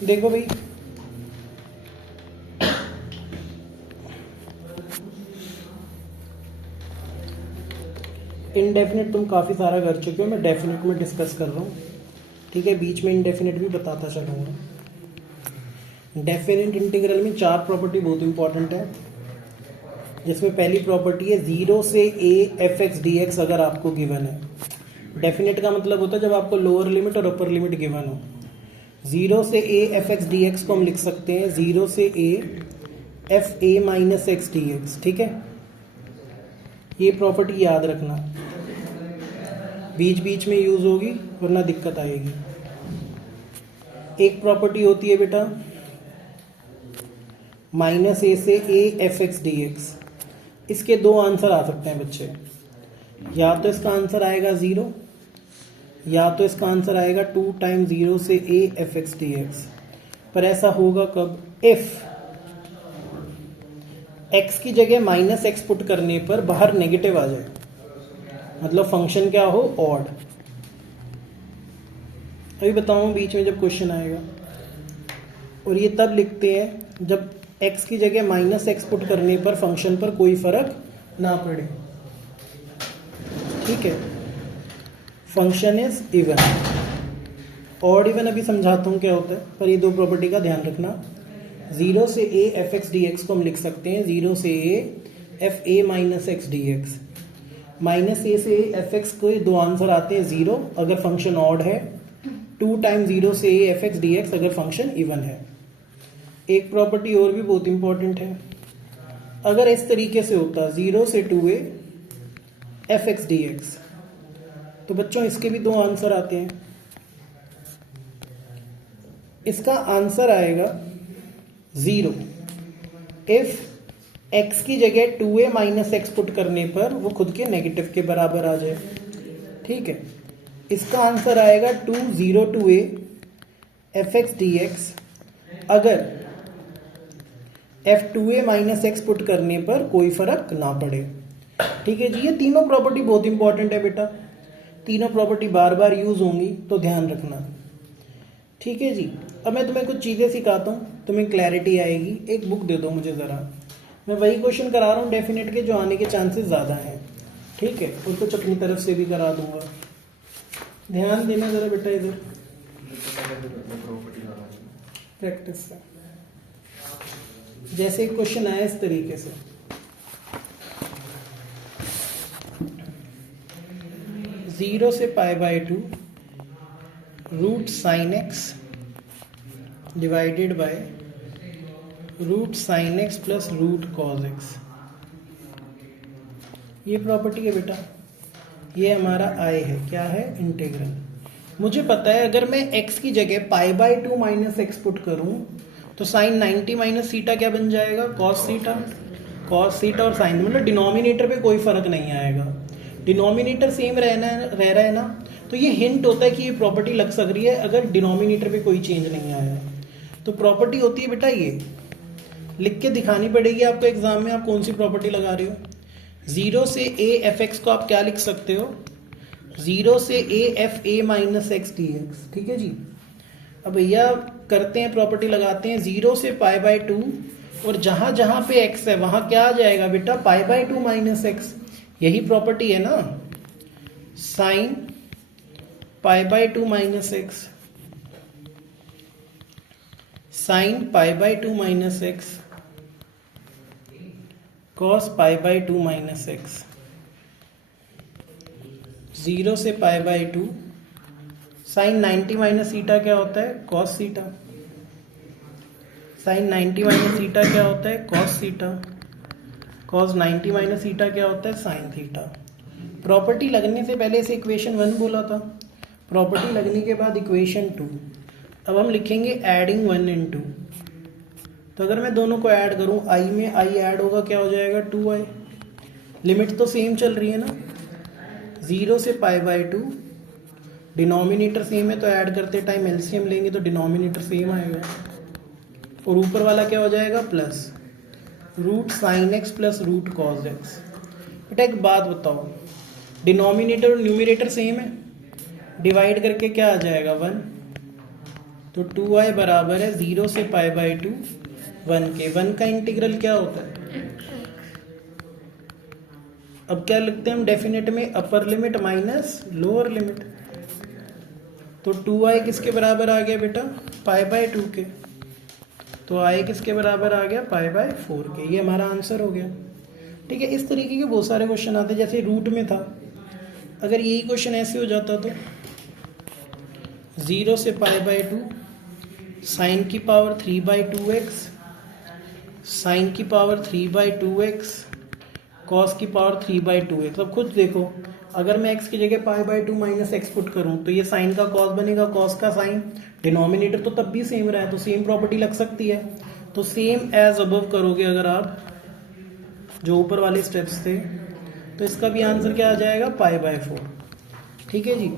देखो भाई, इनडेफिनेट तुम काफ़ी सारा कर चुके हो, मैं डेफिनेट में डिस्कस कर रहा हूँ, ठीक है। बीच में इनडेफिनेट भी बताता चलूँगा। डेफिनेट इंटीग्रल में 4 प्रॉपर्टी बहुत इंपॉर्टेंट है, जिसमें पहली प्रॉपर्टी है 0 से a F X D x अगर आपको गिवन है। डेफिनेट का मतलब होता है जब आपको लोअर लिमिट और अपर लिमिट गिवन हो। 0 से a F X D X को हम लिख सकते हैं 0 से a F A minus X D x, ठीक है। ये प्रॉपर्टी याद रखना, बीच बीच में यूज होगी वरना दिक्कत आएगी। एक प्रॉपर्टी होती है बेटा माइनस ए से A F X D x. इसके दो आंसर आ सकते हैं बच्चे, या तो इसका आंसर आएगा 0 या तो इसका आंसर आएगा 2 टाइम्स 0 से A F X D x. पर ऐसा होगा कब? इफ x की जगह माइनस एक्स पुट करने पर बाहर नेगेटिव आ जाए, मतलब फंक्शन क्या हो? ऑड। अभी बताऊं बीच में जब क्वेश्चन आएगा। और ये तब लिखते हैं जब x की जगह माइनस एक्स पुट करने पर फंक्शन पर कोई फर्क ना पड़े, ठीक है। Function is even. Odd even अभी समझाता हूँ क्या होता है, पर ये दो प्रॉपर्टी का ध्यान रखना। 0 से a F X D X को हम लिख सकते हैं 0 से a F A minus X D X. Minus A से एफ एक्स को दो आंसर आते हैं 0 अगर फंक्शन ऑड है, 2 टाइम्स 0 से a F X D x अगर फंक्शन इवन है। एक प्रॉपर्टी और भी बहुत इंपॉर्टेंट है, अगर इस तरीके से होता 0 से 2a F X D x, तो बच्चों इसके भी दो आंसर आते हैं। इसका आंसर आएगा 0 इफ x की जगह 2a माइनस एक्स पुट करने पर वो खुद के नेगेटिव के बराबर आ जाए, ठीक है। इसका आंसर आएगा 2 0 2a F X D x अगर f 2a minus x put करने पर कोई फर्क ना पड़े, ठीक है जी। ये तीनों प्रॉपर्टी बहुत इंपॉर्टेंट है बेटा, तीनों प्रॉपर्टी बार बार यूज होंगी तो ध्यान रखना, ठीक है जी। अब मैं तुम्हें कुछ चीज़ें सिखाता हूँ, तुम्हें क्लैरिटी आएगी। एक बुक दे दो मुझे ज़रा, मैं वही क्वेश्चन करा रहा हूँ डेफिनेट के जो आने के चांसेस ज़्यादा हैं, ठीक है। और कुछ अपनी तरफ से भी करा दूंगा, ध्यान देना ज़रा बेटा इधर प्रैक्टिस से। जैसे एक क्वेश्चन आया इस तरीके से, जीरो से π/2 root sine X divided by root sine X plus root cos X. ये प्रॉपर्टी है बेटा, ये हमारा आई है, क्या है? इंटीग्रल। मुझे पता है अगर मैं x की जगह π/2 माइनस एक्स पुट करूं तो साइन 90 माइनस सीटा क्या बन जाएगा? Cos theta. कॉस सीटा और साइन मतलब डिनोमिनेटर पे कोई फर्क नहीं आएगा, डिनोमिनेटर सेम रह रहा है ना। तो ये हिंट होता है कि ये प्रॉपर्टी लग सक रही है अगर डिनोमिनेटर पे कोई चेंज नहीं आया है। तो प्रॉपर्टी होती है बेटा, ये लिख के दिखानी पड़ेगी आपको एग्जाम में, आप कौन सी प्रॉपर्टी लगा रहे हो। 0 से a एफ एक्स को आप क्या लिख सकते हो? 0 से a F A minus X D x, ठीक है जी। अब भैया करते हैं, प्रॉपर्टी लगाते हैं 0 से π/2 और जहां जहां पे x है वहां क्या आ जाएगा बेटा? π/2 माइनस एक्स। यही प्रॉपर्टी है ना, sine π/2 minus X, sine π/2 minus X, cos π/2 minus X. 0 से π/2 साइन 90 माइनस सीटा क्या होता है? Cos theta. Sign 90 minus theta क्या होता है? Cos theta. Cos 90 minus theta क्या होता है? Sine theta. प्रॉपर्टी लगने से पहले इसे इक्वेशन 1 बोला था, प्रॉपर्टी लगने के बाद इक्वेशन 2। अब हम लिखेंगे एडिंग 1 इन 2। तो अगर मैं दोनों को ऐड करूं, i में i ऐड होगा, क्या हो जाएगा? 2i। लिमिट तो सेम चल रही है ना, 0 से π/2, डिनोमिनेटर सेम है तो ऐड करते टाइम एलसीएम लेंगे तो डिनोमिनेटर सेम आएगा, और ऊपर वाला क्या हो जाएगा? Plus root sine X plus root cos X. बेटा एक बात बताओ, डिनोमिनेटर और न्यूमरेटर सेम है, डिवाइड करके क्या आ जाएगा? 1। तो 2i बराबर है 0 से पाई बाई टू 1 के। 1 का इंटीग्रल क्या होता है? अब क्या लिखते हैं हम डेफिनेट में? Upper limit minus lower limit. तो 2i किसके बराबर आ गया बेटा? पाई बाई टू के। तो i किसके बराबर आ गया? पाई बाई 4 के। ये हमारा आंसर हो गया। ठीक है, इस तरीके के बहुत सारे क्वेश्चन आते हैं। जैसे रूट में था, अगर यही क्वेश्चन ऐसे हो जाता तो 0 से पाई बाई टू साइन की पावर 3/2x, साइन की पावर 3/2x, कॉस की पावर 3/2x। अब खुद देखो, अगर मैं x की जगह pi by two minus x put करूं तो ये साइन का कॉस बनेगा, कॉस का साइन। डिनोमिनेटर तो तब भी सेम रहा है, तो सेम प्रॉपर्टी लग सकती है। तो सेम एज अबव करोगे अगर आप, जो ऊपर वाले स्टेप्स थे, तो इसका भी आंसर क्या आ जाएगा? Pi by 4। ठीक है जी।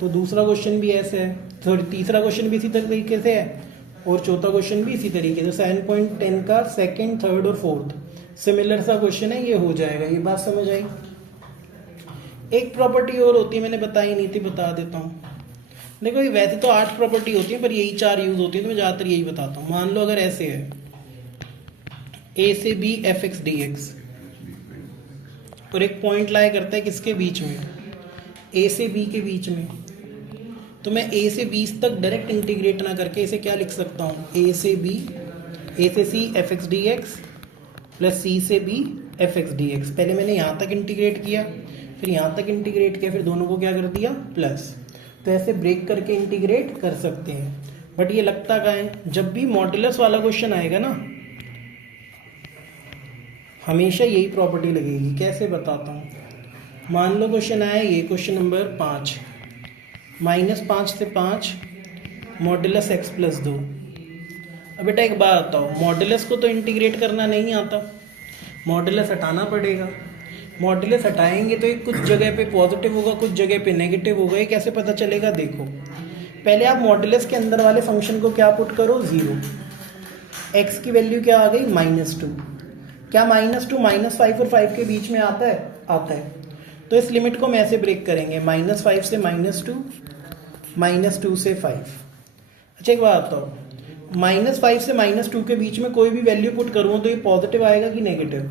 तो दूसरा क्वेश्चन भी ऐसे है, सॉरी तीसरा क्वेश्चन भी इसी तरीके से है, और चौथा क्वेश्चन भी इसी तरीके से। 7.10 का सेकंड, थर्ड और फोर्थ सिमिलर सा क्वेश्चन है, ये हो जाएगा। ये बात समझ आई? एक प्रॉपर्टी और होती है, मैंने बताई नहीं थी, बता देता हूँ। देखो, ये वैसे तो 8 प्रॉपर्टी होती है, पर यही 4 यूज होती है, तो मैं ज़्यादातर यही बताता हूँ। मान लो अगर ऐसे है a से b fx dx, और एक पॉइंट लाया करता है किसके बीच में? a से b के बीच में। तो मैं a से b तक डायरेक्ट इंटीग्रेट ना करके इसे क्या लिख सकता हूँ? a से c fx dx plus c से b fx dx। पहले मैंने यहाँ तक इंटीग्रेट किया, फिर यहाँ तक इंटीग्रेट किया, फिर दोनों को क्या कर दिया? प्लस। तो ऐसे ब्रेक करके इंटीग्रेट कर सकते हैं। बट ये लगता कहाँ है? जब भी मॉड्यूलस वाला क्वेश्चन आएगा ना, हमेशा यही प्रॉपर्टी लगेगी। कैसे बताता हूँ? मान लो क्वेश्चन आया ये, क्वेश्चन नंबर 5, -5 से 5 मॉड्यूलस x प्लस 2। अब बेटा एक बात बताओ, मॉड्यूलस को तो इंटीग्रेट करना नहीं आता, मॉड्यूलस हटाना पड़ेगा। मॉड्यूलस हटाएंगे तो एक कुछ जगह पे पॉजिटिव होगा, कुछ जगह पे नेगेटिव होगा। ये कैसे पता चलेगा? देखो, पहले आप मॉड्यूलस के अंदर वाले फंक्शन को क्या पुट करो? 0। x की वैल्यू क्या आ गई? -2। क्या -2 -5 और 5 के बीच में आता है? आता है। तो इस लिमिट को हम ऐसे ब्रेक करेंगे, -5 से -2, -2 से 5। अच्छा एक बात बताओ, -5 से -2 के बीच में कोई भी वैल्यू पुट करूँ तो ये पॉजिटिव आएगा कि नेगेटिव?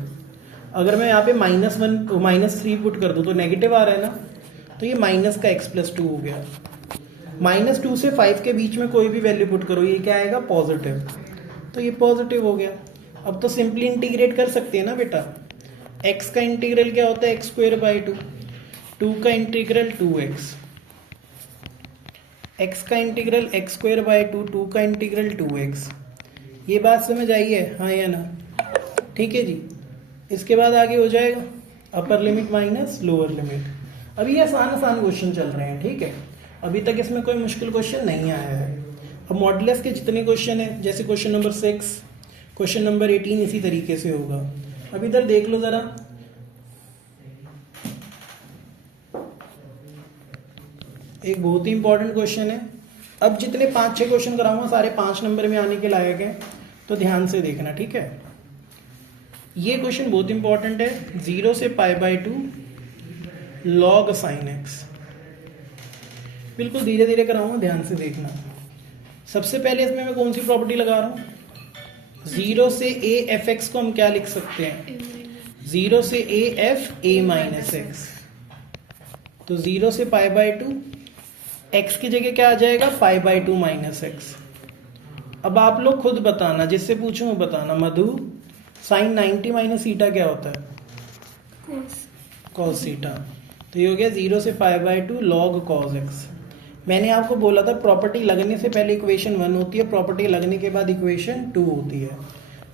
अगर मैं यहाँ पे -1 -3 पुट कर दूँ तो नेगेटिव आ रहा है ना, तो ये माइनस का x प्लस 2 हो गया। -2 से 5 के बीच में कोई भी वैल्यू पुट करो, ये क्या आएगा? पॉजिटिव। तो ये पॉजिटिव हो गया। अब तो सिंपली इंटीग्रेट कर सकते हैं ना बेटा। x का इंटीग्रल क्या होता है? x²/2। 2 का इंटीग्रल 2x, x का इंटीग्रल x²/2, 2 का इंटीग्रल 2x। ये बात समझ आई है? हाँ या ना? ठीक है जी। इसके बाद आगे हो जाएगा upper limit minus lower limit. अभी ये आसान क्वेश्चन चल रहे हैं, ठीक है। अभी तक इसमें कोई मुश्किल क्वेश्चन नहीं आया है। अब मॉड्यूलस के जितने क्वेश्चन हैं, जैसे क्वेश्चन नंबर 6, क्वेश्चन नंबर 18 इसी तरीके से होगा। अब इधर देख लो जरा, एक बहुत ही इंपॉर्टेंट क्वेश्चन है। अब जितने 5-6 क्वेश्चन कराऊंगा सारे 5 नंबर में आने के लायक हैं, तो ध्यान से देखना, ठीक है। ये क्वेश्चन बहुत इंपॉर्टेंट है। 0 से π/2 log sin x। बिल्कुल धीरे धीरे कराऊंगा, ध्यान से देखना। सबसे पहले इसमें मैं कौन सी प्रॉपर्टी लगा रहा हूँ? 0 से a f(x) को हम क्या लिख सकते हैं? 0 से a f a minus x। तो 0 से π/2 x की जगह क्या आ जाएगा? π/2 माइनस x। अब आप लोग खुद बताना, जिससे पूछूं बताना। मधु, साइन 90 माइनस सीटा क्या होता है? Cos theta. तो ये हो गया 0 से π/2 log cos x। मैंने आपको बोला था प्रॉपर्टी लगने से पहले इक्वेशन 1 होती है, प्रॉपर्टी लगने के बाद इक्वेशन 2 होती है।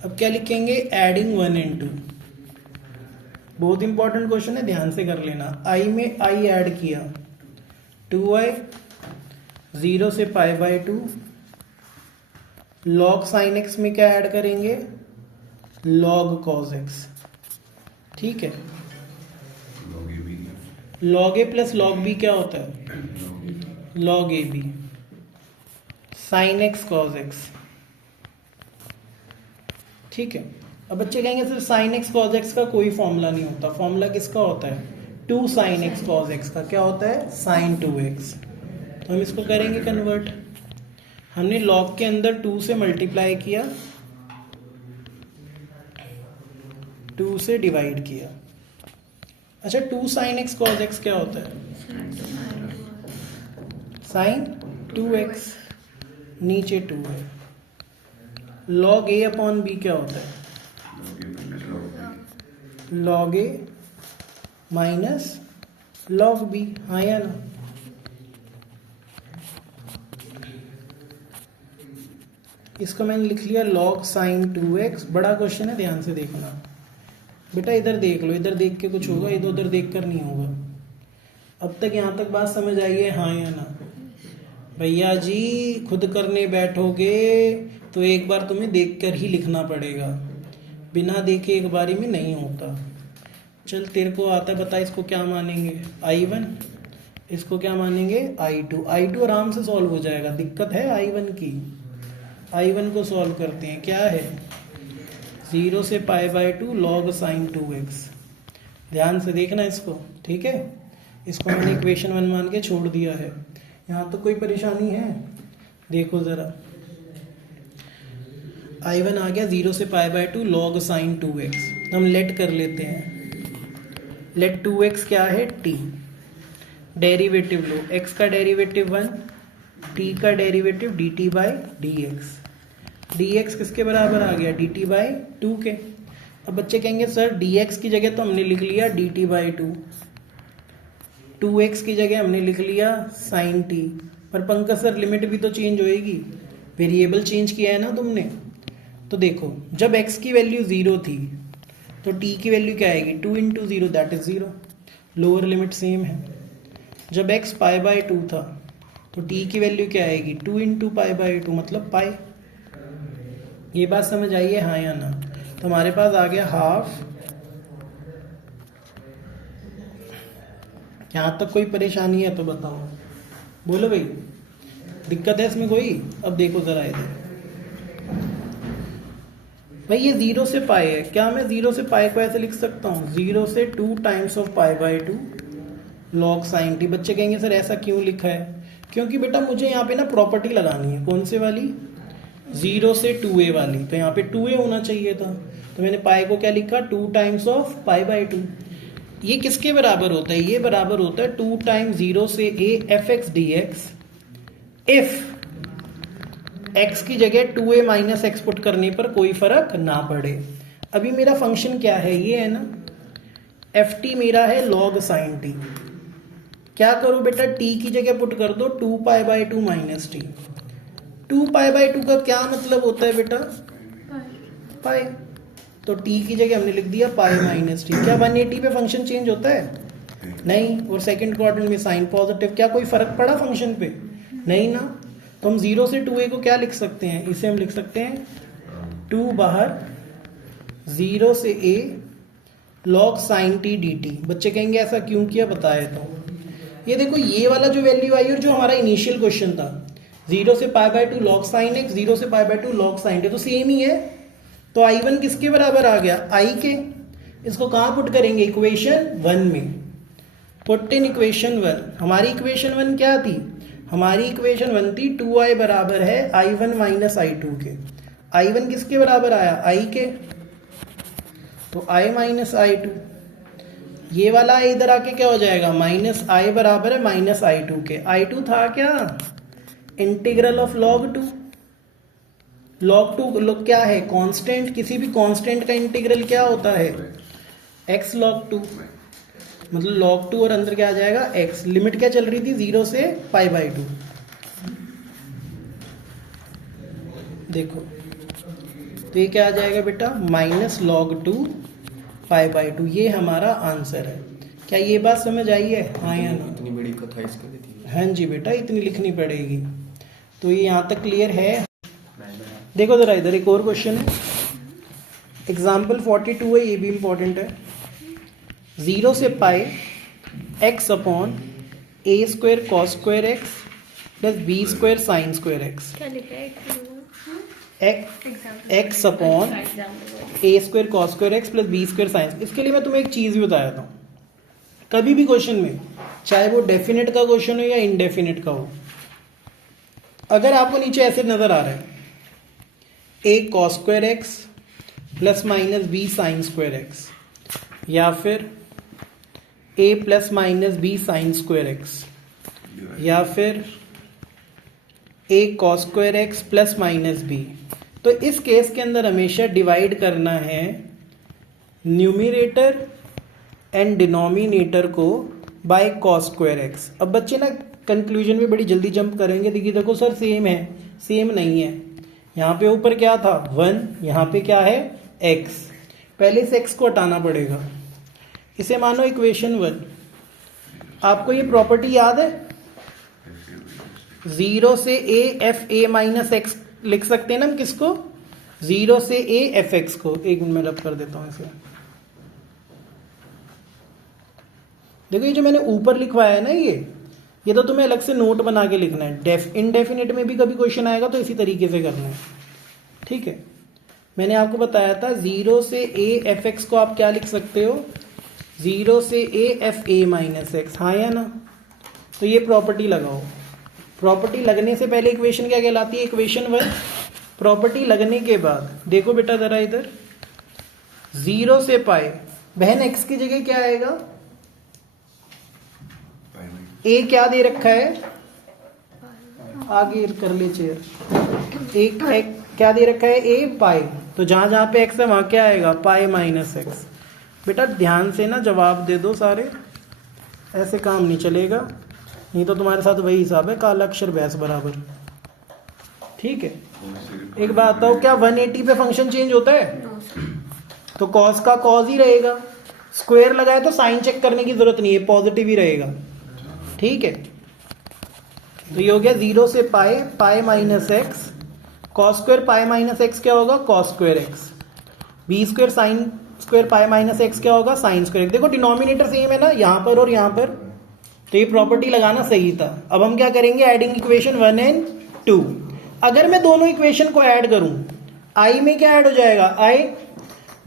अब क्या लिखेंगे? Adding 1 and 2। बहुत इंपॉर्टेंट क्वेश्चन है, ध्यान से कर लेना। i में i ऐड किया, 2i, 0 से π/2 log sin x में क्या ऐड करेंगे? log cos x। ठीक है। log a plus log b क्या होता है? log ab। sin x cos x। ठीक है। अब बच्चे कहेंगे सिर्फ sin x cos x का कोई फॉर्मूला नहीं होता। फॉर्मूला किसका होता है? 2 sin x cos x का। क्या होता है? sin 2x। तो हम इसको करेंगे कन्वर्ट। हमने log के अंदर 2 से मल्टीप्लाई किया, 2 से डिवाइड किया। अच्छा 2 sin x cos x क्या होता है? sin 2x, नीचे 2 है। log a अपॉन b क्या होता है? log a minus log b, हाँ या ना? इसको मैंने लिख लिया log sin 2x। बड़ा क्वेश्चन है, ध्यान से देखना बेटा। इधर देख लो, इधर देख के कुछ होगा, इधर उधर देख कर नहीं होगा। अब तक यहाँ तक बात समझ आई है, हाँ या ना? भैया जी खुद करने बैठोगे तो एक बार तुम्हें देखकर ही लिखना पड़ेगा, बिना देखे एक बारी में नहीं होता। चल तेरे को आता है, बता इसको क्या मानेंगे? I1, इसको क्या मानेंगे? I2। I2 आराम से सॉल्व हो जाएगा, दिक्कत है I1 की। I1 को सॉल्व करते हैं, क्या है? 0 से π/2 log sin 2x। ध्यान से देखना इसको, ठीक है? इसको मैंने इक्वेशन 1 मान के छोड़ दिया है। यहाँ तो कोई परेशानी है? देखो जरा, I1 आ गया 0 से π/2 log sin 2x। हम लेट कर लेते हैं। लेट 2x क्या है? t। डेरिवेटिव लो, x का डेरिवेटिव 1, t का डेरिवेटिव dt/dx। dx किसके बराबर आ गया? dt/2 के। अब बच्चे कहेंगे सर dx की जगह तो हमने लिख लिया dt/2, 2x की जगह हमने लिख लिया sin t, पर पंकज सर लिमिट भी तो चेंज होएगी, वेरिएबल चेंज किया है ना तुमने। तो देखो जब x की वैल्यू 0 थी तो t की वैल्यू क्या आएगी? 2 × 0 that is 0, lower limit same है। जब x π/2 था तो t की वैल्यू क्या आएगी? 2 × π/2 मतलब पाई। ये बात समझ आई है, हाँ या ना? तो हमारे पास आ गया हाफ। यहाँ तक कोई परेशानी है तो बताओ, बोलो भाई, दिक्कत है इसमें कोई? अब देखो जरा इधर भाई, ये 0 से पाई है, क्या मैं 0 से पाई को ऐसे लिख सकता हूँ? 0 से 2 times of π/2 log sin t। बच्चे कहेंगे सर ऐसा क्यों लिखा है? क्योंकि बेटा मुझे यहाँ पे ना प्रॉपर्टी लगानी है, कौन से वाली? 0 से 2a वाली। तो यहाँ पे 2a होना चाहिए था, तो मैंने पाई को क्या लिखा? 2 टाइम्स ऑफ π/2। ये किसके बराबर होता है? ये बराबर होता है 2 टाइम्स 0 से a fx dx if x की जगह 2a माइनस x पुट करने पर कोई फर्क ना पड़े। अभी मेरा फंक्शन क्या है? ये है ना, ft मेरा है log sin t। क्या करो बेटा? t की जगह पुट कर दो 2 π/2 माइनस t। 2 π/2 का क्या मतलब होता है बेटा? पाई। तो t की जगह हमने लिख दिया पाई माइनस टी। क्या 180 पे फंक्शन चेंज होता है? नहीं। और सेकंड क्वाड्रेंट में साइन पॉजिटिव, क्या कोई फर्क पड़ा फंक्शन पे? नहीं ना। तो हम 0 से 2a को क्या लिख सकते हैं? इसे हम लिख सकते हैं 2 बाहर 0 से a log sin t dt। बच्चे कहेंगे ऐसा क्यों किया, बताए तो। ये देखो ये वाला जो वैल्यू आई और जो हमारा इनिशियल क्वेश्चन था 0 से π/2 log sin x, 0 से π/2 log sin t, तो सेम ही है। तो I1 किसके बराबर आ गया? I के। इसको कहाँ पुट करेंगे? इक्वेशन 1 में। Put in equation 1। हमारी इक्वेशन 1 क्या थी? हमारी इक्वेशन 1 थी 2i बराबर है I1 माइनस I2 के। I1 किसके बराबर आया? I के। तो I माइनस I2, ये वाला इधर आके क्या हो जाएगा? माइनस I बराबर है माइनस I2 के। I2 था क्या? Integral of log 2। log 2 क्या है? कांस्टेंट। किसी भी कांस्टेंट का इंटीग्रल क्या होता है? x log 2, मतलब log 2 और अंदर क्या आ जाएगा? x। लिमिट क्या चल रही थी? 0 से π/2। देखो तो ये क्या आ जाएगा बेटा? Minus log 2 π/2। ये हमारा आंसर है। क्या ये बात समझ आई है, हाँ या ना? इतनी बड़ी कथा इसके लिए थी। हाँ जी बेटा, इतनी लिखनी पड़ेगी। तो ये यहाँ तक क्लियर है? देखो जरा इधर एक और क्वेश्चन है, एग्जाम्पल 42 है, ये भी इंपॉर्टेंट है। 0 से pi x upon a square cos square X plus B square sine square X. क्या लिखा है? x upon a square cos square X plus B square sine. इसके लिए मैं तुम्हें एक चीज़ भी बताया था, कभी भी क्वेश्चन में, चाहे वो डेफिनेट का क्वेश्चन हो या इनडेफिनेट का हो, अगर आपको नीचे ऐसे नजर आ रहा है A cos square X plus minus B sine square X, या फिर A plus minus B sine square X, या फिर A cos square X plus minus B, तो इस केस के अंदर हमेशा डिवाइड करना है न्यूमरेटर एंड डिनोमिनेटर को बाय कॉस स्क्वायर एक्स। अब बच्चे ना कंक्लूजन में बड़ी जल्दी जंप करेंगे, देखिए देखो सर सेम है, सेम नहीं है। यहाँ पे ऊपर क्या था 1, यहाँ पे क्या है x, पहले इस x को हटाना पड़ेगा। इसे मानो इक्वेशन 1। आपको ये प्रॉपर्टी याद है, 0 से a f a minus x लिख सकते हैं ना हम किसको, 0 से a f x को। एक मिनट में रब कर देता हूं इसे। देखो ये जो मैंने ऊपर लिखवाया है ना, ये तो तुम्हें अलग से नोट बना के लिखना है। इनडेफिनिट में भी कभी क्वेश्चन आएगा तो इसी तरीके से करना है, ठीक है। मैंने आपको बताया था 0 से a f x को आप क्या लिख सकते हो, 0 से a f a minus x, हाँ या ना। तो ये प्रॉपर्टी लगाओ। प्रॉपर्टी लगने से पहले इक्वेशन क्या कहलाती है, इक्वेशन 1। प्रॉपर्टी लगने के बाद देखो बेटा जरा इधर, 0 से पाई, बहन x की जगह क्या आएगा, a क्या दे रखा है, आगे कर ले चेयर, एक क्या दे रखा है a पाई, तो जहां जहां पे x है वहां क्या आएगा पाई माइनस एक्स। बेटा ध्यान से ना जवाब दे दो सारे, ऐसे काम नहीं चलेगा, नहीं तो तुम्हारे साथ वही हिसाब है काला अक्षर भैंस बराबर, ठीक है। एक बात बताओ, क्या 180 पे फंक्शन चेंज होता है, तो कॉस का कॉस ही रहेगा, स्क्वायर लगाए तो साइन चेक करने की जरूरत नहीं है, पॉजिटिव ही रहेगा, ठीक है। तो ये हो गया 0 से pi, pi minus X, cos square pi minus X क्या होगा cos square X, B square sine square pi minus X क्या होगा साइन स्क्वायर एक्स। देखो डिनोमिनेटर सेम है ना यहाँ पर और यहाँ पर, तो ये प्रॉपर्टी लगाना सही था। अब हम क्या करेंगे, एडिंग इक्वेशन 1 एंड 2। अगर मैं दोनों इक्वेशन को ऐड करूं, आई में क्या ऐड हो जाएगा, आई,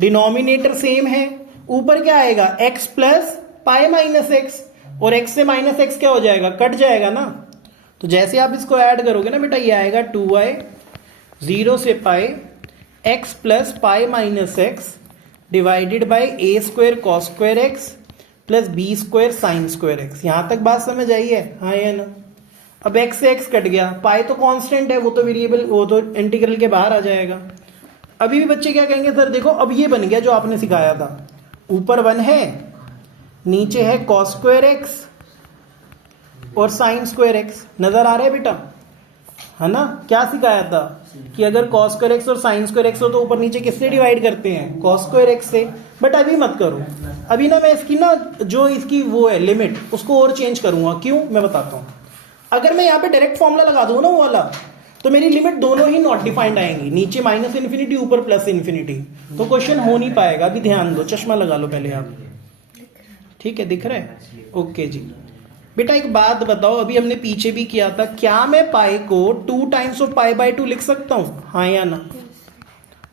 डिनोमिनेटर सेम है, ऊपर क्या आएगा x plus pi minus x, और x से माइनस एक्स क्या हो जाएगा, कट जाएगा ना। तो जैसे आप इसको ऐड करोगे ना बेटा, ये आएगा 2y 0 से pi x plus pi minus X divided by a square cos square X plus B square sine square X. यहां तक बात समझ आई है, हाँ या ना। अब x से x कट गया, पाई तो कांस्टेंट है, वो तो वेरिएबल, वो तो इंटीग्रल के बाहर आ जाएगा। अभी भी बच्चे क्या कहेंगे, सर देखो अब ये बन गया जो आपने सिखाया था, ऊपर 1 है, नीचे है कॉस स्क्वायर एक्स और साइन स्क्वायर एक्स, नजर आ रहा है बेटा, है ना। क्या सिखाया था कि अगर कॉस स्क्वायर एक्स और साइन स्क्वायर एक्स हो तो ऊपर नीचे किससे डिवाइड करते हैं, कॉस स्क्वायर एक्स से। बट अभी मत करो, अभी ना मैं इसकी ना जो इसकी वो है लिमिट, उसको और चेंज करूंगा। क्यों, मैं बताता हूं। अगर मैं यहाँ पे डायरेक्ट फॉर्मूला लगा दूं ना वो वाला, तो मेरी लिमिट दोनों ही नॉट डिफाइंड आएंगी, नीचे माइनस इन्फिनिटी ऊपर प्लस इन्फिनिटी, तो क्वेश्चन हो नहीं पाएगा। अभी ध्यान दो, चश्मा लगा लो पहले आप, ठीक है, दिख रहा है, ओके जी। बेटा एक बात बताओ, अभी हमने पीछे भी किया था, क्या मैं पाई को 2 टाइम्स ऑफ पाई बाय 2 लिख सकता हूं, हाँ या ना।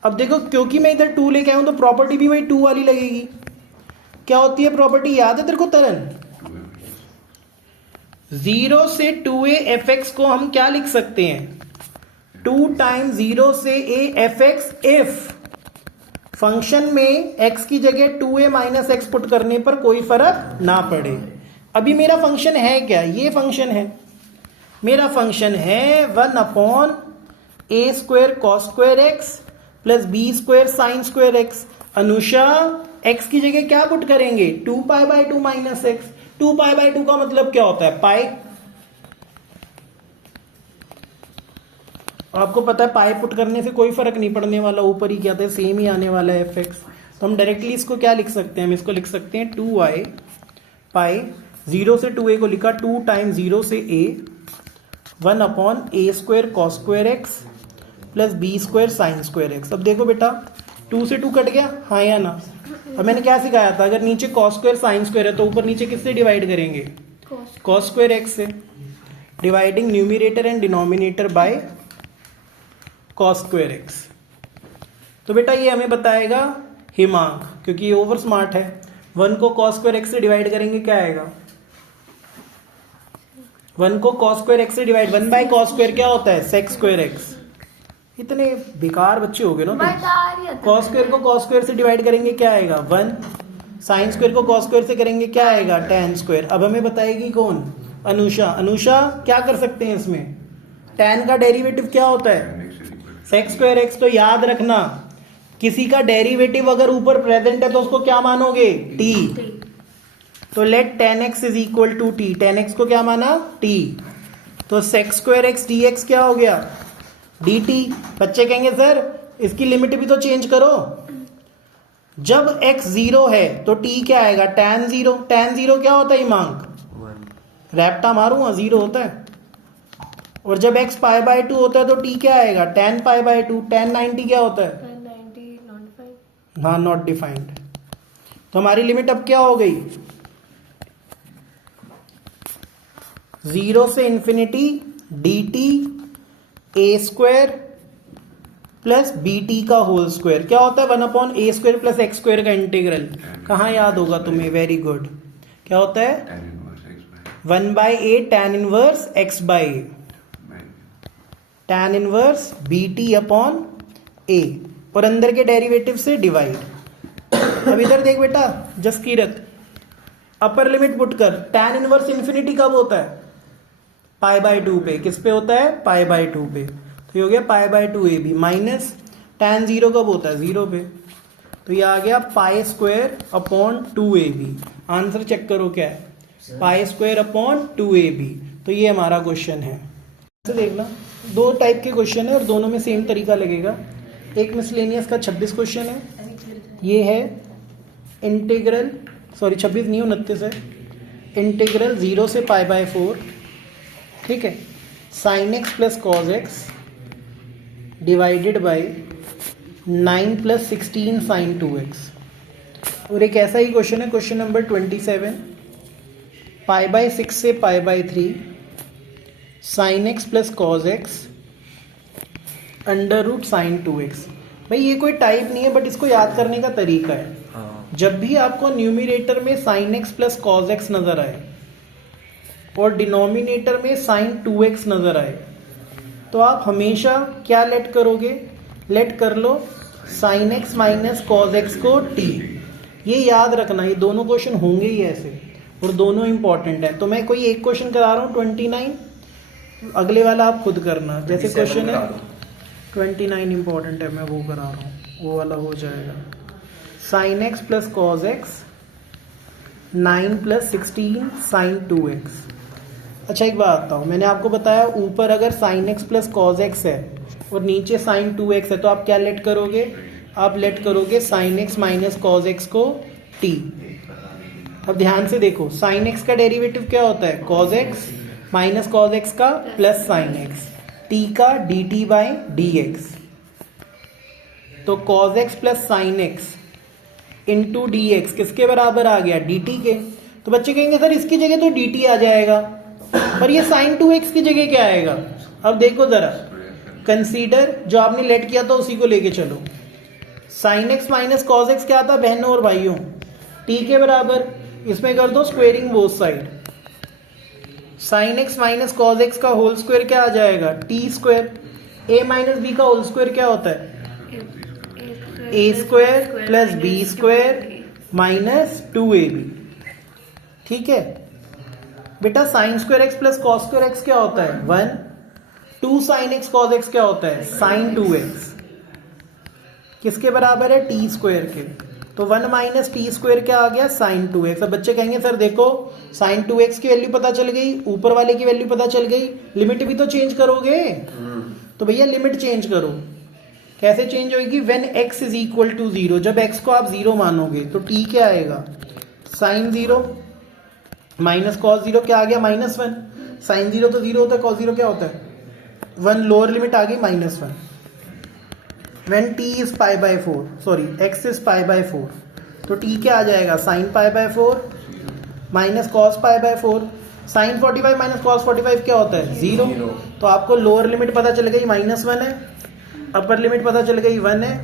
अब देखो क्योंकि मैं इधर 2 लेके आया हूं तो प्रॉपर्टी भी वही 2 वाली लगेगी। क्या होती है प्रॉपर्टी, याद है तेरे को तरन, 0 से 2a fx को हम क्या लिख सकते हैं, 2 टाइम्स 0 से a fx इफ फंक्शन में x की जगह 2a माइनस एक्स पुट करने पर कोई फर्क ना पड़े। अभी मेरा फंक्शन है क्या, ये फंक्शन है, मेरा फंक्शन है 1 upon a square cos square X plus B square sine square X. Anusha x की जगह क्या पुट करेंगे, 2 pi by 2 minus X. 2 pi by 2 का मतलब क्या होता है, पाई। आपको पता है पाई पुट करने से कोई फर्क नहीं पड़ने वाला, ऊपर ही क्या था सेम ही आने वाला है fx। तो हम डायरेक्टली इसको क्या लिख सकते हैं, हम इसको लिख सकते हैं 2y पाई, 0 से 2a को लिखा 2 टाइम 0 से a 1 upon a square cos square X plus B square sine square X. अब देखो बेटा 2 से 2 कट गया, हाँ या ना। अब मैंने क्या सिखाया था, अगर नीचे कॉस स्क्वायर साइन स्क्वायर है तो ऊपर नीचे किससे डिवाइड करेंगे, कॉस स्क्वायर एक्स से। Dividing numerator and denominator by cos square x. तो बेटा ये हमें बताएगा हिमांक, क्योंकि ये ओवर स्मार्ट है। 1 को कॉस स्क्वायर एक्स से डिवाइड करेंगे क्या आएगा, 1 को cos स्क्वायर x से डिवाइड, 1 बाय cos स्क्वायर क्या होता है, sec स्क्वायर x। इतने बेकार बच्चे हो गए ना तुम। cos स्क्वायर को cos स्क्वायर से डिवाइड करेंगे क्या आएगा 1, sin स्क्वायर को cos स्क्वायर से करेंगे क्या आएगा tan स्क्वायर। अब हमें बताएगी कौन, अनुषा। अनुषा क्या कर सकते हैं इसमें, tan का डेरिवेटिव क्या होता है sec स्क्वायर x। तो याद रखना किसी का डेरिवेटिव अगर ऊपर प्रेजेंट है तो उसको क्या मानोगे, t। तो let tan x is equal to t, tan x को क्या माना t। तो sec स्क्वायर x dx क्या हो गया dt। बच्चे कहेंगे सर इसकी लिमिट भी तो चेंज करो। जब x 0 है तो t क्या आएगा tan 0। tan 0 क्या होता है हिमांक, रैप्टा मारूंगा 0 होता है। और जब x पाई बाय 2 होता है तो t क्या आएगा tan पाई बाय 2। tan 90 क्या होता है, हाँ नॉट डिफाइंड। तो हमारी लिमिट अब क्या हो गई, 0 से infinity dt a square plus bt का होल स्क्वायर क्या होता है 1/a square plus x square का इंटीग्रल। कहाँ याद होगा तुम्हें, वेरी गुड। क्या होता है 1/a tan inverse x by a, tan inverse bt upon a, और अंदर के डेरिवेटिव से डिवाइड। अब इधर देख बेटा जसकीरत, अपर लिमिट पुट कर। tan इनवर्स इंफिनिटी कब होता है, पाई बाय 2 पे। किस पे होता है, पाई बाय 2 पे। तो ये हो गया पाई बाय 2 ab माइनस tan 0 कब होता है 0 पे। तो ये आ गया pi square upon 2 ab। Answer check करो क्या है, पाई स्क्वायर अपॉन 2 ab। तो ये हमारा क्वेश्चन है। तो देखना 2 टाइप के क्वेश्चन है और दोनों में सेम तरीका लगेगा। एक मिसलेनियस का 26 क्वेश्चन है, ये है इंटीग्रल, सॉरी 26 नहीं 29 है, इंटीग्रल 0 से पाई बाय 4, ठीक है, sine X plus cos X divided by 9 plus 16 sine 2x। और एक ऐसा ही क्वेश्चन है, क्वेश्चन नंबर 27, पाई बाय 6 से pi by 3 sine X plus cos X under root sine 2x। भाई ये कोई टाइप नहीं है बट इसको याद करने का तरीका है। जब भी आपको न्यूमिनेटर में sign X plus cos x नजर आए और डिनोमिनेटर में साइन 2x नजर आए तो आप हमेशा क्या लेट करोगे, लेट कर लो sine X minus cos X को t। ये याद रखना, ये दोनों क्वेश्चन होंगे ही ऐसे और दोनों इंपॉर्टेंट है। तो मैं कोई एक क्वेश्चन करा रहा हूँ 29, अगले वाला आप खुद करना। जैसे क्वेश्चन है 29 इंपॉर्टेंट है, मैं वो करा रहा हूँ, वो वाला हो जाएगा sine X plus cos X 9 plus 16 sine 2x। अच्छा एक बात बताओ, मैंने आपको बताया ऊपर अगर sign X plus cos x है और नीचे साइन 2x है तो आप क्या लेट करोगे, आप लेट करोगे sign X minus cos X को t। अब ध्यान से देखो साइन एक्स का डेरिवेटिव क्या होता है cos x minus cos X का प्लस साइन एक्स, t का dt बाई dx। तो cos x plus sine x into D x किसके बराबर आ गया dt के। तो बच्चे कहेंगे सर इसकी जगह तो dt आ जाएगा पर ये साइन 2x की जगह क्या आएगा। अब देखो जरा कंसीडर जो आपने लेट किया था उसी को लेके चलो। Sign X minus cos x क्या था बहनों और भाइयों, t के बराबर। इसमें कर दो squaring both side, sine X minus cos X का होल स्क्वायर क्या आ जाएगा T square. A minus B का होल स्क्वायर क्या होता है A square plus B square minus 2ab। ठीक है बेटा, sine square X plus cos square X क्या होता है 1, 2 साइन एक्स कॉस एक्स क्या होता है साइन 2x, किसके बराबर है टी स्क्वायर के। तो 1 माइनस टी स्क्वायर क्या आ गया साइन 2x। अब बच्चे कहेंगे सर देखो साइन 2x की वैल्यू पता चल गई, ऊपर वाले की वैल्यू पता चल गई, लिमिट भी तो चेंज करोगे। तो भैया लिमिट चेंज करो, कैसे चेंज होगी, when x is equal to 0, जब x को आप 0 मानोगे तो t क्या आएगा साइन 0 माइनस कॉस 0 क्या आ गया -1। साइन 0 तो 0 होता है, कॉस 0 क्या होता है 1, लोअर लिमिट आ गई -1। when t is pi by 4, sorry x is pi by 4, तो t क्या आ जाएगा sin pi by 4 minus cos pi by 4। sin 45 minus cos 45 क्या होता है 0। तो आपको लोअर लिमिट पता चल गई -1 है, अपर लिमिट पता चल गई 1 है,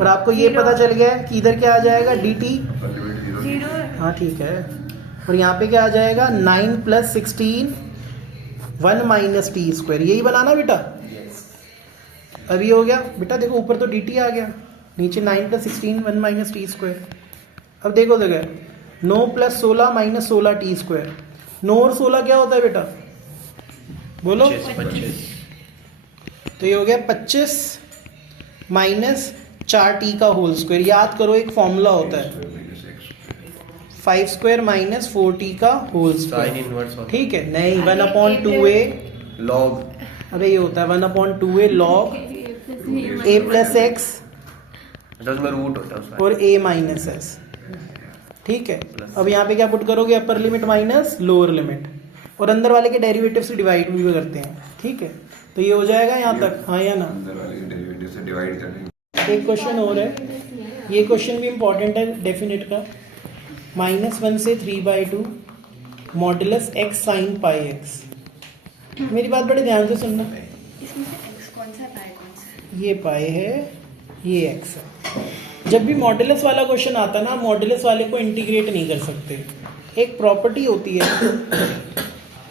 और आपको ये पता चल गया कि इधर क्या आ जाएगा dt 0। हाँ ठीक है, और यहाँ पे क्या आ जाएगा 9 प्लस 16 1 माइनस टी स्क्वायर, यही बनाना बेटा। अभी हो गया बेटा, देखो ऊपर तो dt आ गया, नीचे 9 प्लस 16 1 माइनस टी स्क्वायर। अब देखो जगह 9 प्लस 16 माइनस 16 टी स्क्वायर। 9 और 16 क्या होता है बेटा, बोलो। 25। तो ये हो गया 25 माइनस 4t का होल स्क्वायर। याद करो एक फॉर्मूला होता है 5 स्क्वायर माइनस 4t का होल साइन स्क्वायर, इनवर्स होता ठीक है। नहीं 1/2a, है लॉग, अबे ये होता है 1/2a log a plus x उसमें रूट होता है उसका। और a माइनस एस, ठीक है। अब यहाँ पे क्या पुट करोगे, upper limit minus lower limit, और अंदर वाले के डेरिवेटिव से डिवाइड भी करते हैं, ठीक है। तो ये हो जाएगा यहाँ तक, हाँ या ना। अंदर वाले के डेरिवेटिव से डिवाइड करने। एक क्वेश्चन और है, ये क्वेश्चन भी इंपॉर्टेंट है डेफिनेट का। -1 से 3/2 modulus x sine pi x. मेरी बात बड़े ध्यान से सुनना, इसमें से x कौन सा है, पाई कौन सा है? ये पाई है, ये x है। जब भी मॉडुलस वाला क्वेश्चन आता है ना, मॉडुलस वाले को इंटीग्रेट नहीं कर सकते। एक प्रॉपर्टी होती है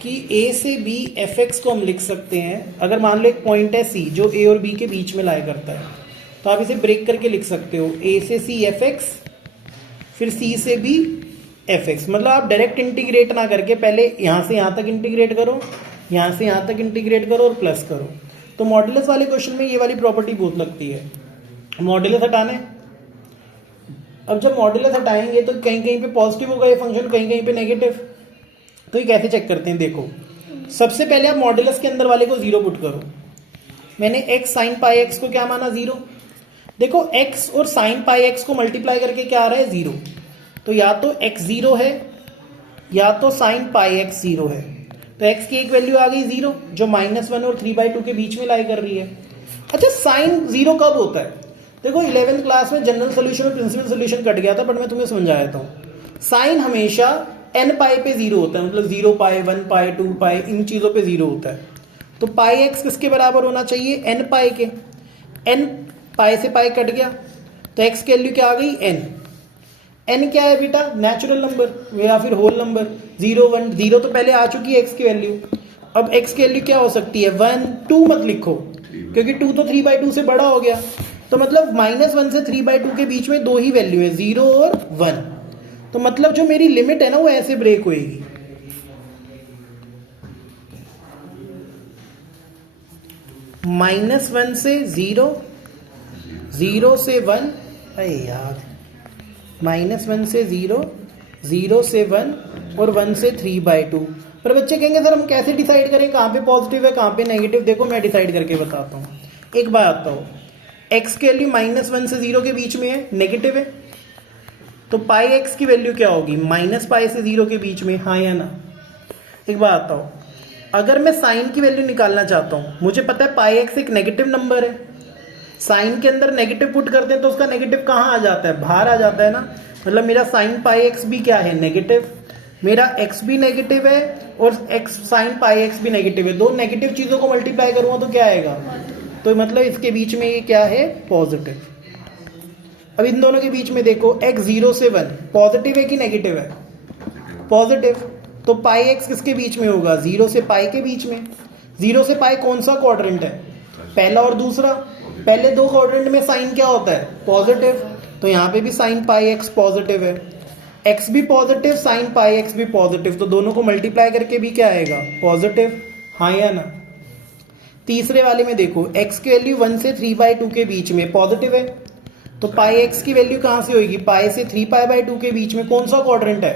कि a से b fx को हम लिख सकते हैं। अगर मान लो एक पॉइंट है c जो a और b के बीच में लाया करता है, तो आप इसे ब्रेक करके लिख सकते हो a से c fx, फिर c से b fx। मतलब आप डायरेक्ट इंटीग्रेट ना करके पहले यहाँ से यहाँ तक इंटीग्रेट करो, यहाँ से यहाँ तक इंटीग्रेट करो और प्लस करो। तो मॉडुलस वाले क्वेश्चन में ये वाली प्रॉपर्टी बहुत लगती है। मॉडुलस हटाने, अब जब मॉडुलस हटाएंगे तो कहीं कहीं पे पॉजिटिव होगा ये फंक्शन, कहीं कहीं पे नेगेटिव। तो ये कैसे चेक करते हैं, देखो सबसे पहले आप मॉडुलस के अंदर वाले को 0 पुट करो। मैंने x साइन पाई एक्स को क्या माना, 0। देखो x और साइन पाई एक्स को मल्टीप्लाई करके क्या आ रहा है, 0। तो या तो x 0 है या तो साइन पाई एक्स 0 है। तो x की एक वैल्यू आ गई 0, जो -1 और 3/2 के बीच में लाई कर रही है। अच्छा साइन 0 कब होता है, देखो 11th क्लास में जनरल सोल्यूशन और प्रिंसिपल सोल्यूशन कट गया था, बट मैं तुम्हें समझा देता हूँ। साइन हमेशा n पाई पे 0 होता है, मतलब 0 पाई 1 पाई 2 पाई इन चीज़ों पे 0 होता है। तो पाई एक्स किसके बराबर होना चाहिए, n पाई के। n पाई से पाई कट गया तो x की वैल्यू क्या आ गई, n। n क्या है बेटा, नेचुरल नंबर या फिर होल नंबर। 0 1 0 तो पहले आ चुकी है x की वैल्यू। अब x की वैल्यू क्या हो सकती है, 1 2 मत लिखो क्योंकि 2 तो 3/2 से बड़ा हो गया। तो मतलब -1 से 3/2 के बीच में दो ही वैल्यू है, 0 और 1। तो मतलब जो मेरी लिमिट है ना वो ऐसे ब्रेक होएगी। -1 से 0, 0 से 1, अरे यार -1 से 0, 0 से 1 और 1 से 3/2। पर बच्चे कहेंगे सर हम कैसे डिसाइड करें कहाँ पे पॉजिटिव है कहाँ पे नेगेटिव। देखो मैं डिसाइड करके बताता हूँ। एक बात आता हूँ, x की वैल्यू -1 से 0 के बीच में है, नेगेटिव है। तो पाई एक्स की वैल्यू क्या होगी, -पाई से 0 के बीच में, हाँ या ना। एक बात बताओ, अगर मैं साइन की वैल्यू निकालना चाहता हूँ, मुझे पता है पाई एक्स एक नेगेटिव नंबर है। साइन के अंदर नेगेटिव पुट करते हैं तो उसका नेगेटिव कहाँ आ जाता है, बाहर आ जाता है ना। मतलब मेरा साइन पाई एक्स भी क्या है, नेगेटिव। मेरा एक्स भी नेगेटिव है और एक्स साइन पाई एक्स भी नेगेटिव है। दो नेगेटिव चीज़ों को मल्टीप्लाई करूँगा तो क्या आएगा, तो मतलब इसके बीच में ये क्या है, पॉजिटिव। अब इन दोनों के बीच में देखो x 0 से 1 पॉजिटिव है कि नेगेटिव है, पॉजिटिव। तो पाई एक्स किसके बीच में होगा, 0 से पाई के बीच में। 0 से पाई कौन सा क्वाड्रेंट है, पहला और दूसरा। पहले दो क्वाड्रेंट में साइन क्या होता है, पॉजिटिव। तो यहाँ पे भी साइन पाई एक्स पॉजिटिव है, x भी पॉजिटिव साइन पाई एक्स भी पॉजिटिव। तो दोनों को मल्टीप्लाई करके भी क्या आएगा, पॉजिटिव, हाँ या ना। तीसरे वाले में देखो x की वैल्यू 1 से 3/2 के बीच में पॉजिटिव है। तो पाई एक्स की वैल्यू कहाँ से होगी, पाई से 3π/2 के बीच में कौन सा क्वाड्रेंट है,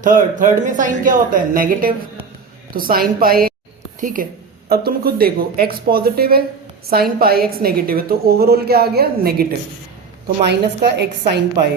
थर्ड में साइन क्या होता है, नेगेटिव। तो साइन पाई एक्स, ठीक है। अब तुम खुद देखो x पॉजिटिव है, साइन पाई एक्स नेगेटिव है, तो ओवरऑल क्या आ गया, नेगेटिव। तो माइनस का x साइन पाई एक्स।